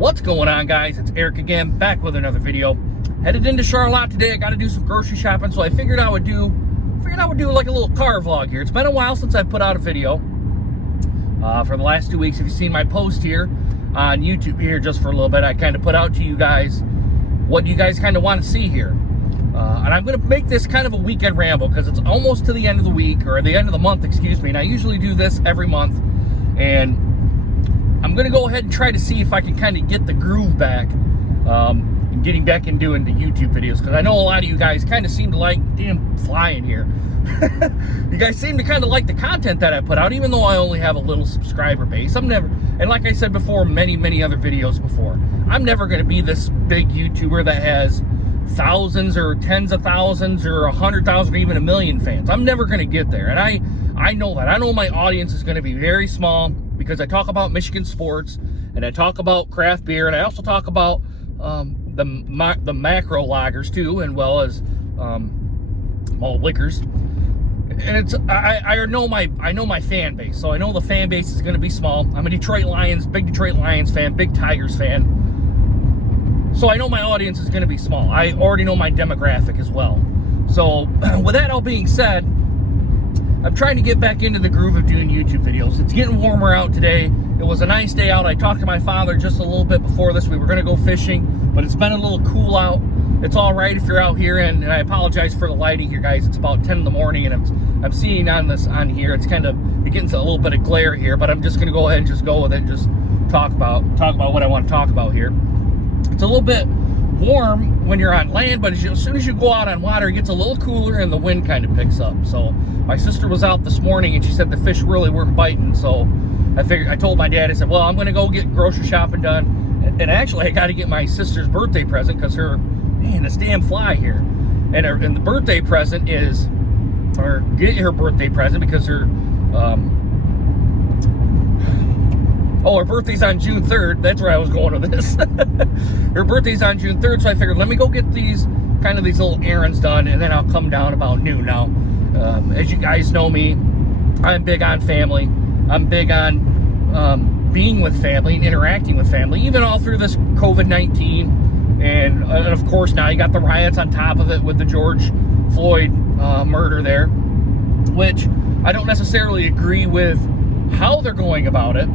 What's going on, guys? It's Eric again, back with another video. Headed into Charlotte today. I got to do some grocery shopping, so I figured I would do like a little car vlog here. It's been a while since I put out a video. For the last 2 weeks, if you've seen my post here on YouTube here just for a little bit, I kind of put out to you guys what you guys kind of want to see here. And I'm going to make this kind of a weekend ramble because it's almost to the end of the week, or the end of the month, excuse me. And I usually do this every month. And I'm going to go ahead and try to see if I can kind of get the groove back, getting back and doing the YouTube videos, because I know a lot of you guys kind of seem to like, damn flying here. You guys seem to kind of like the content that I put out, even though I only have a little subscriber base. I'm never, and like I said before, many other videos before, I'm never going to be this big YouTuber that has thousands or tens of thousands or 100,000 or even 1 million fans. I'm never going to get there, and I know that. I know my audience is going to be very small, because I talk about Michigan sports, and I talk about craft beer, and I also talk about the macro lagers too, and well as malt liquors. And it's I know my fan base, so I know the fan base is going to be small. I'm a big Detroit Lions fan, big Tigers fan. So I know my audience is going to be small. I already know my demographic as well. So with that all being said, I'm trying to get back into the groove of doing YouTube videos. It's getting warmer out today. It was a nice day out. I talked to my father just a little bit before this. We were going to go fishing, but it's been a little cool out. It's all right if you're out here, and I apologize for the lighting here, guys. It's about 10 in the morning, and I'm seeing on here. It's kind of, it gets a little bit of glare here, but I'm just going to go ahead and just go with it and just talk about what I want to talk about here. It's a little bit warm when you're on land, but as soon as you go out on water, it gets a little cooler and the wind kind of picks up. So my sister was out this morning and she said the fish really weren't biting. So I told my dad, I said, well, I'm going to go get grocery shopping done. And actually, I got to get my sister's birthday present, because this damn fly here. And the birthday present is, or get her birthday present, because her birthday's on June 3rd. That's where I was going with this. Her birthday's on June 3rd, so I figured, let me go get these little errands done, and then I'll come down about noon. Now, as you guys know me, I'm big on family. I'm big on being with family and interacting with family, even all through this COVID-19. And of course, now you got the riots on top of it with the George Floyd murder there, which I don't necessarily agree with how they're going about it.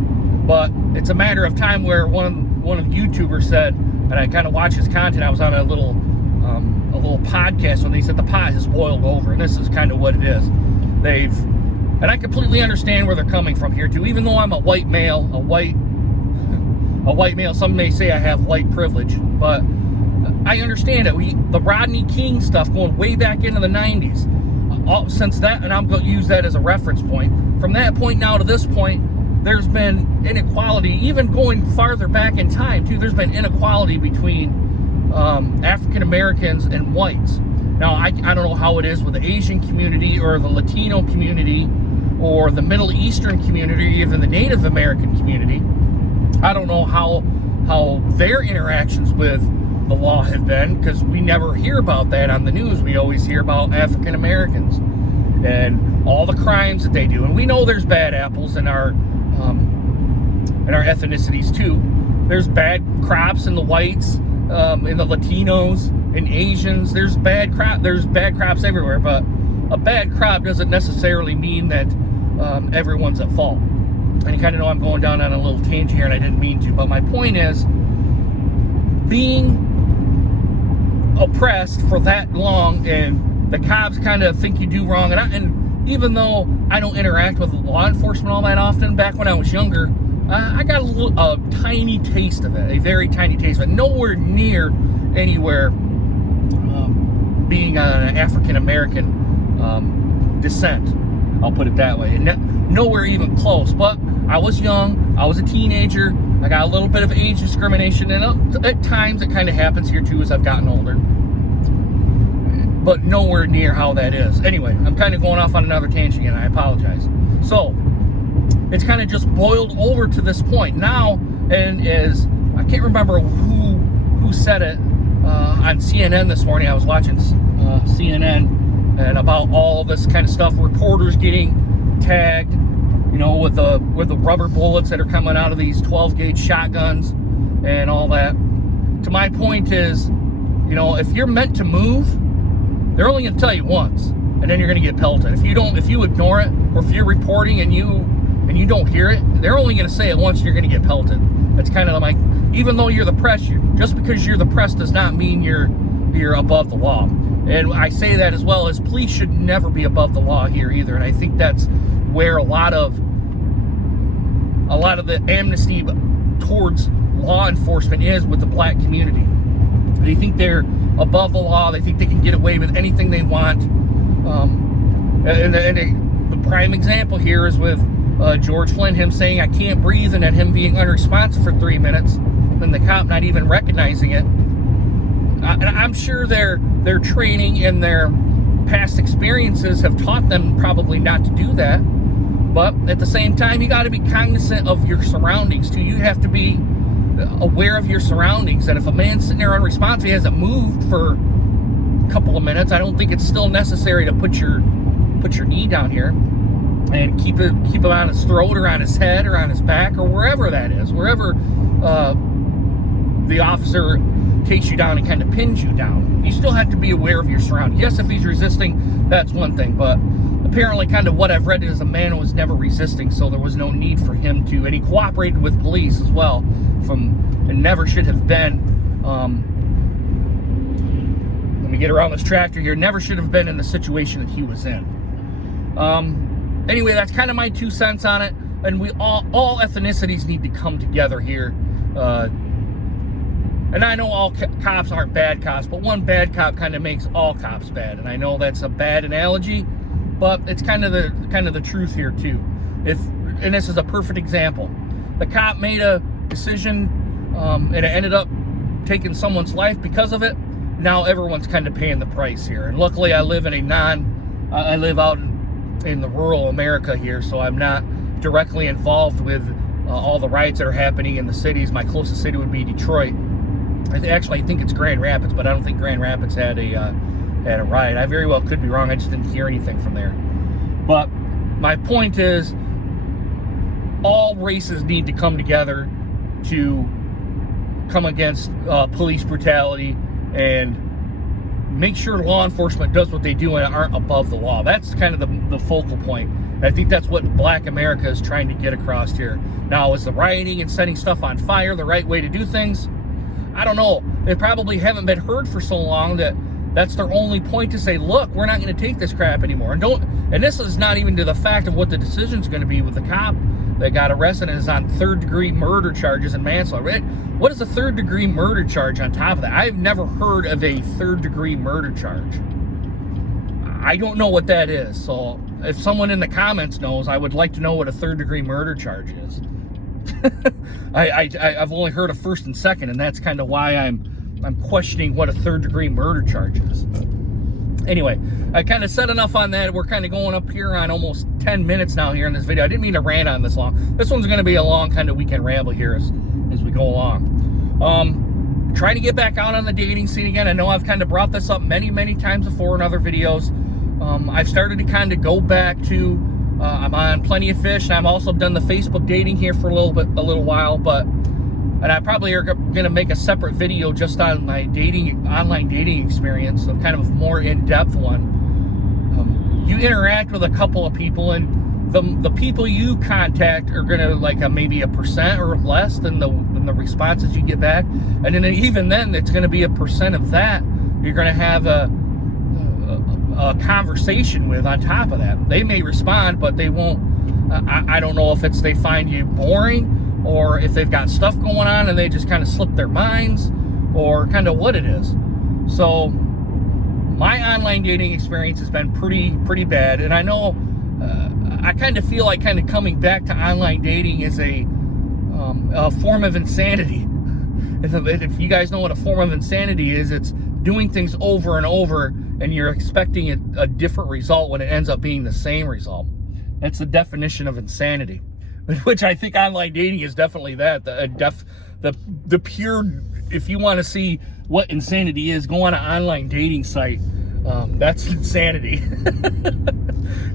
But it's a matter of time where one of the YouTubers said, and I kind of watch his content. I was on a little podcast when they said the pot has boiled over, and this is kind of what it is. And I completely understand where they're coming from here too. Even though I'm a white male, a white male, some may say I have white privilege, but I understand it. The Rodney King stuff going way back into the 90s. Since that, and I'm going to use that as a reference point. From that point now to this point, there's been inequality, even going farther back in time too. There's been inequality between African Americans and whites. Now, I don't know how it is with the Asian community or the Latino community or the Middle Eastern community, or even the Native American community. I don't know how their interactions with the law have been, because we never hear about that on the news. We always hear about African Americans and all the crimes that they do. And we know there's bad apples in our ethnicities too. There's bad crops in the whites, in the Latinos, in Asians. There's bad crops everywhere, but a bad crop doesn't necessarily mean that everyone's at fault. And you kind of know I'm going down on a little tangent here, and I didn't mean to, but my point is, being oppressed for that long, and the cops kind of think you do wrong, and even though I don't interact with law enforcement all that often, back when I was younger, I got a tiny taste of it, a very tiny taste of it. Nowhere near anywhere being an African American descent, I'll put it that way. Nowhere even close. But I was young, I was a teenager, I got a little bit of age discrimination, and at times it kind of happens here too as I've gotten older. But nowhere near how that is. Anyway, I'm kind of going off on another tangent, and I apologize. So, it's kind of just boiled over to this point now, and I can't remember who said it on CNN this morning. I was watching CNN, and about all this kind of stuff, reporters getting tagged, you know, with the rubber bullets that are coming out of these 12 gauge shotguns, and all that. To my point is, you know, if you're meant to move, they're only going to tell you once, and then you're going to get pelted. If you ignore it, or if you're reporting and you don't hear it, they're only going to say it once, and you're going to get pelted. That's kind of like, even though you're the press, just because you're the press does not mean you're above the law. And I say that as well as police should never be above the law here either. And I think that's where a lot of the amnesty towards law enforcement is with the black community. They think they're above the law. They think they can get away with anything they want. The prime example here is with George Flynn, him saying, "I can't breathe," and then him being unresponsive for 3 minutes, and the cop not even recognizing it. And I'm sure their training and their past experiences have taught them probably not to do that. But at the same time, you got to be cognizant of your surroundings too. You have to be aware of your surroundings. And if a man's sitting there unresponsive, he hasn't moved for a couple of minutes, I don't think it's still necessary to put your knee down here and keep him on his throat or on his head or on his back or wherever that is, wherever the officer takes you down and kind of pins you down. You still have to be aware of your surroundings. Yes, if he's resisting, that's one thing, but apparently kind of what I've read is the man was never resisting, so there was no need for him to, and he cooperated with police as well, and never should have been, let me get around this tractor here, never should have been in the situation that he was in. Anyway, that's kind of my 2 cents on it, and we all ethnicities need to come together here. And I know all cops aren't bad cops, but one bad cop kind of makes all cops bad. And I know that's a bad analogy, but it's kind of the truth here too. And this is a perfect example. The cop made a decision, and it ended up taking someone's life because of it. Now everyone's kind of paying the price here. And luckily, I live I live out in the rural America here, so I'm not directly involved with all the riots that are happening in the cities. My closest city would be Detroit. I think it's Grand Rapids, but I don't think Grand Rapids had a riot. I very well could be wrong. I just didn't hear anything from there. But my point is, all races need to come together to come against police brutality and make sure law enforcement does what they do and aren't above the law. That's kind of the focal point. And I think that's what Black America is trying to get across here. Now, is the rioting and setting stuff on fire the right way to do things? I don't know. They probably haven't been heard for so long that that's their only point to say, look, we're not going to take this crap anymore. And this is not even to the fact of what the decision's going to be with the cop that got arrested and is on third-degree murder charges and manslaughter. What is a third-degree murder charge on top of that? I've never heard of a third-degree murder charge. I don't know what that is. So if someone in the comments knows, I would like to know what a third-degree murder charge is. I've only heard of first and second, and that's kind of why I'm questioning what a third-degree murder charge is. Anyway, I kind of said enough on that. We're kind of going up here on almost 10 minutes now here in this video. I didn't mean to rant on this long. This one's going to be a long kind of weekend ramble here as we go along. Trying to get back out on the dating scene again. I know I've kind of brought this up many times before in other videos. I've started to kind of go back to, I'm on Plenty of Fish, and I've also done the Facebook dating here for a little while, and I probably are going to make a separate video just on my online dating experience, so kind of a more in-depth one. You interact with a couple of people, and the people you contact are going to like maybe 1% or less than the responses you get back, and then even then it's going to be 1% of that you're going to have a conversation with on top of that. They may respond, but they won't. I don't know if they find you boring, or if they've got stuff going on and they just kind of slip their minds, or kind of what it is. So my online dating experience has been pretty bad, and I know I kind of feel like kind of coming back to online dating is a form of insanity. If you guys know what a form of insanity is, it's doing things over and over and you're expecting a different result when it ends up being the same result. That's the definition of insanity, which I think online dating is definitely that. The pure, if you want to see what insanity is, go on an online dating site. That's insanity.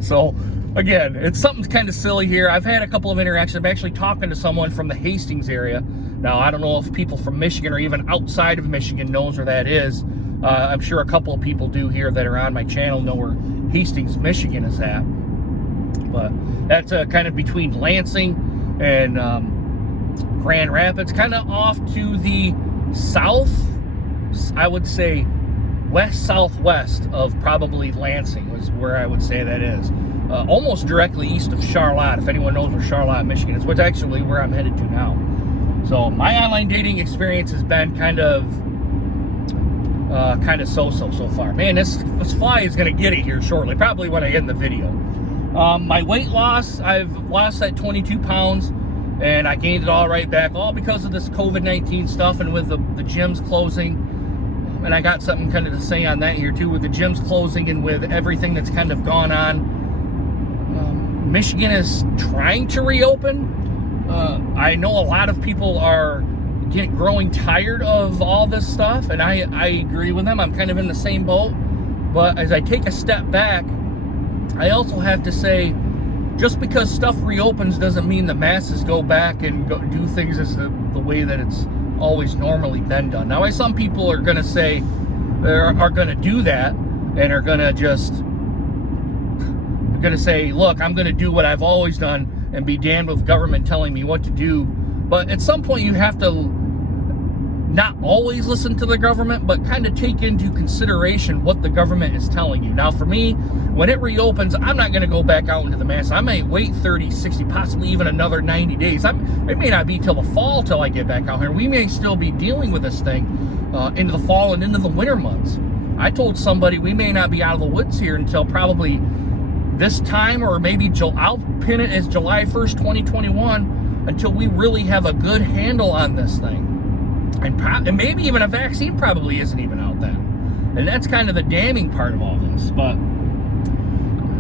So again, it's something kind of silly here. I've had a couple of interactions. I'm actually talking to someone from the Hastings area Now, I don't know if people from Michigan or even outside of Michigan knows where that is. I'm sure a couple of people do here that are on my channel know where Hastings, Michigan is at. But that's kind of between Lansing and Grand Rapids, kind of off to the south, I would say west-southwest of probably Lansing is where I would say that is. Almost directly east of Charlotte, if anyone knows where Charlotte, Michigan is, which is actually where I'm headed to now. So my online dating experience has been kind of so far. Man, this fly is going to get it here shortly, probably when I end the video. My weight loss, I've lost that 22 pounds, and I gained it all right back, all because of this COVID-19 stuff and with the gyms closing. And I got something kind of to say on that here too, with the gyms closing and with everything that's kind of gone on. Michigan is trying to reopen. I know a lot of people are growing tired of all this stuff, and I agree with them. I'm kind of in the same boat. But as I take a step back, I also have to say, just because stuff reopens doesn't mean the masses go back and do things as the way that it's always normally been done. Now, some people are going to say, are going to do that, and are going to just, going to say, look, I'm going to do what I've always done and be damned with government telling me what to do. But at some point, you have to not always listen to the government, but kind of take into consideration what the government is telling you. Now, for me, when it reopens, I'm not going to go back out into the mass. I may wait 30, 60, possibly even another 90 days. It may not be till the fall till I get back out here. We may still be dealing with this thing into the fall and into the winter months. I told somebody we may not be out of the woods here until probably this time, or maybe I'll pin it as July 1st, 2021, until we really have a good handle on this thing. And maybe even a vaccine probably isn't even out then. And that's kind of the damning part of all this. But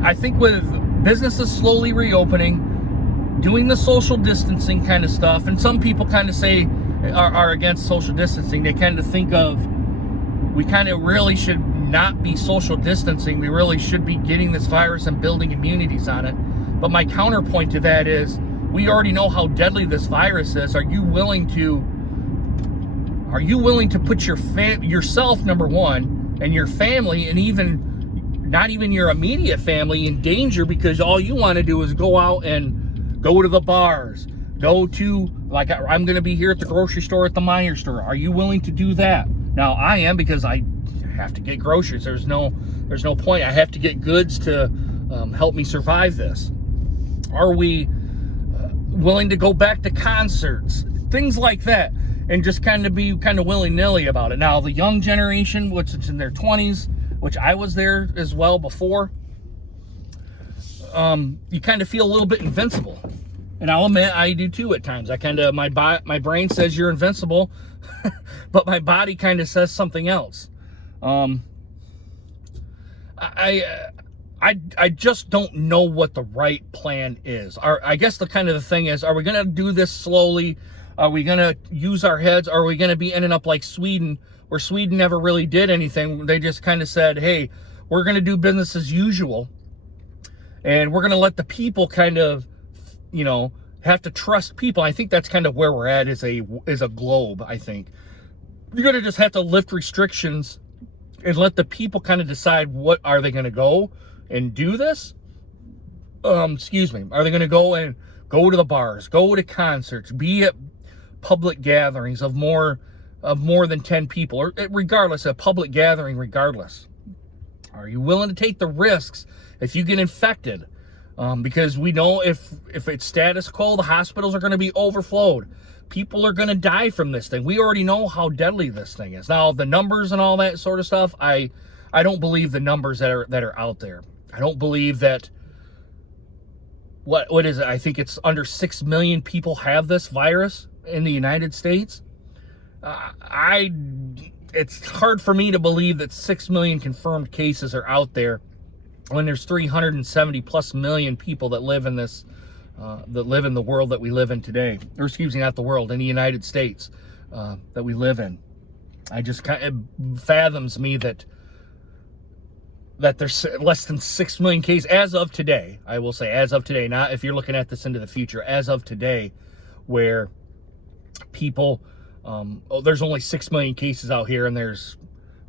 I think with businesses slowly reopening, doing the social distancing kind of stuff, and some people kind of say are against social distancing. They kind of think of, we kind of really should not be social distancing. We really should be getting this virus and building immunities on it. But my counterpoint to that is, we already know how deadly this virus is. Are you willing to put yourself, number one, and your family, and even not even your immediate family, in danger because all you want to do is go out and go to the bars, go to, like, I'm going to be here at the grocery store, at the Meijer store. Are you willing to do that? Now, I am, because I have to get groceries. There's no point. I have to get goods to help me survive this. Are we willing to go back to concerts, things like that, and just kind of be willy-nilly about it? Now, the young generation, which is in their 20s, which I was there as well before, you kind of feel a little bit invincible. And I'll admit, I do too at times. My brain says you're invincible, but my body kind of says something else. I just don't know what the right plan is. I guess the thing is, are we going to do this slowly? Are we going to use our heads? Are we going to be ending up like Sweden, where Sweden never really did anything? They just kind of said, hey, we're going to do business as usual, and we're going to let the people kind of, have to trust people. I think that's kind of where we're at as a globe. I think you're going to just have to lift restrictions and let the people kind of decide, what are they going to go and do this? Are they going to go to the bars, go to concerts, be at public gatherings of more than 10 people, or regardless, a public gathering regardless? Are you willing to take the risks if you get infected? Because we know if it's status quo, the hospitals are going to be overflowed. People are going to die from this thing. We already know how deadly this thing is. Now, the numbers and all that sort of stuff, I don't believe the numbers that are out there. I don't believe that, what is it? I think it's under 6 million people have this virus in the United States. It's hard for me to believe that 6 million confirmed cases are out there when there's 370 plus million people that live in this, that live in the world that we live in today. Or not the world, in the United States that we live in. It fathoms me that there's less than 6 million cases as of today. I will say, as of today, not if you're looking at this into the future, as of today, where people. There's only 6 million cases out here, and there's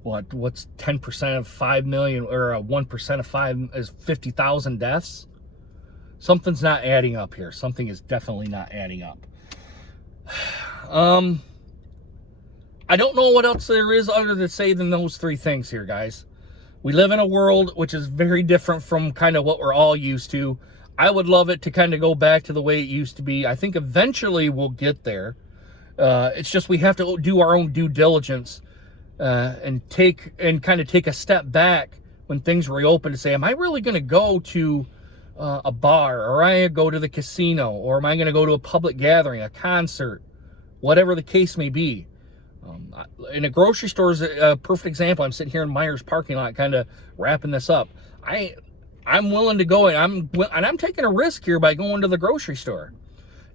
what's 10% of 5 million, or 1% of 5 is 50,000 deaths. Something's not adding up here. Something is definitely not adding up. I don't know what else there is other to say than those three things here, guys. We live in a world which is very different from kind of what we're all used to. I would love it to kind of go back to the way it used to be. I think eventually we'll get there. It's just we have to do our own due diligence and kind of take a step back when things reopen to say, am I really going to go to a bar, or am I going to go to the casino, or am I going to go to a public gathering, a concert, whatever the case may be? In a grocery store is a perfect example. I'm sitting here in Myers parking lot, kind of wrapping this up. I'm willing to go, and I'm taking a risk here by going to the grocery store.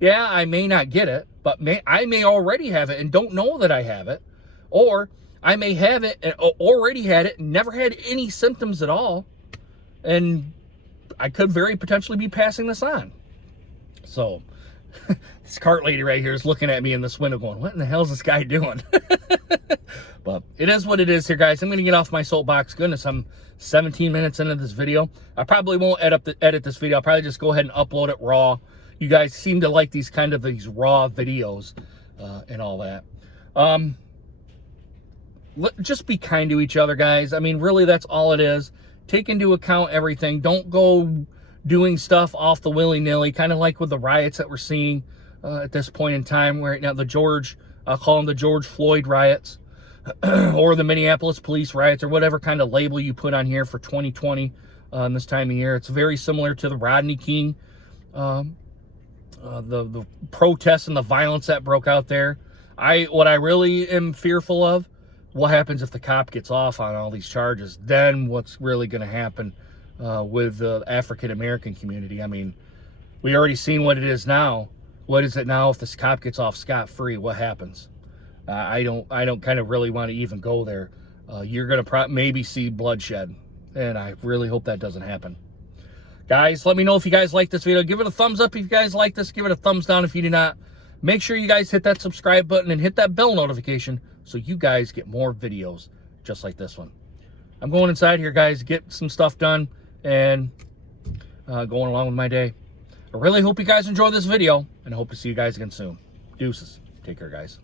Yeah, I may not get it, but I may already have it and don't know that I have it, or I may have it and already had it and never had any symptoms at all, and I could very potentially be passing this on. So this cart lady right here is looking at me in this window going, what in the hell is this guy doing? But it is what it is here, guys. I'm going to get off my soapbox. Goodness, I'm 17 minutes into this video. I probably won't edit this video. I'll probably just go ahead and upload it raw. You guys seem to like these raw videos and all that. Just be kind to each other, guys. I mean, really, that's all it is. Take into account everything. Don't go doing stuff off the willy-nilly, kind of like with the riots that we're seeing at this point in time right now. I'll call them the George Floyd riots, or the Minneapolis police riots, or whatever kind of label you put on here for 2020 in this time of year. It's very similar to the Rodney King, the protests and the violence that broke out there. What I really am fearful of, what happens if the cop gets off on all these charges? Then what's really going to happen with the African-American community? I mean, we already seen what it is now. What is it now if this cop gets off scot-free? What happens? I don't kind of really want to even go there. You're going to maybe see bloodshed, and I really hope that doesn't happen. Guys, let me know if you guys like this video. Give it a thumbs up if you guys like this. Give it a thumbs down if you do not. Make sure you guys hit that subscribe button and hit that bell notification so you guys get more videos just like this one. I'm going inside here, guys, get some stuff done and going along with my day. I really hope you guys enjoyed this video, and I hope to see you guys again soon. Deuces. Take care, guys.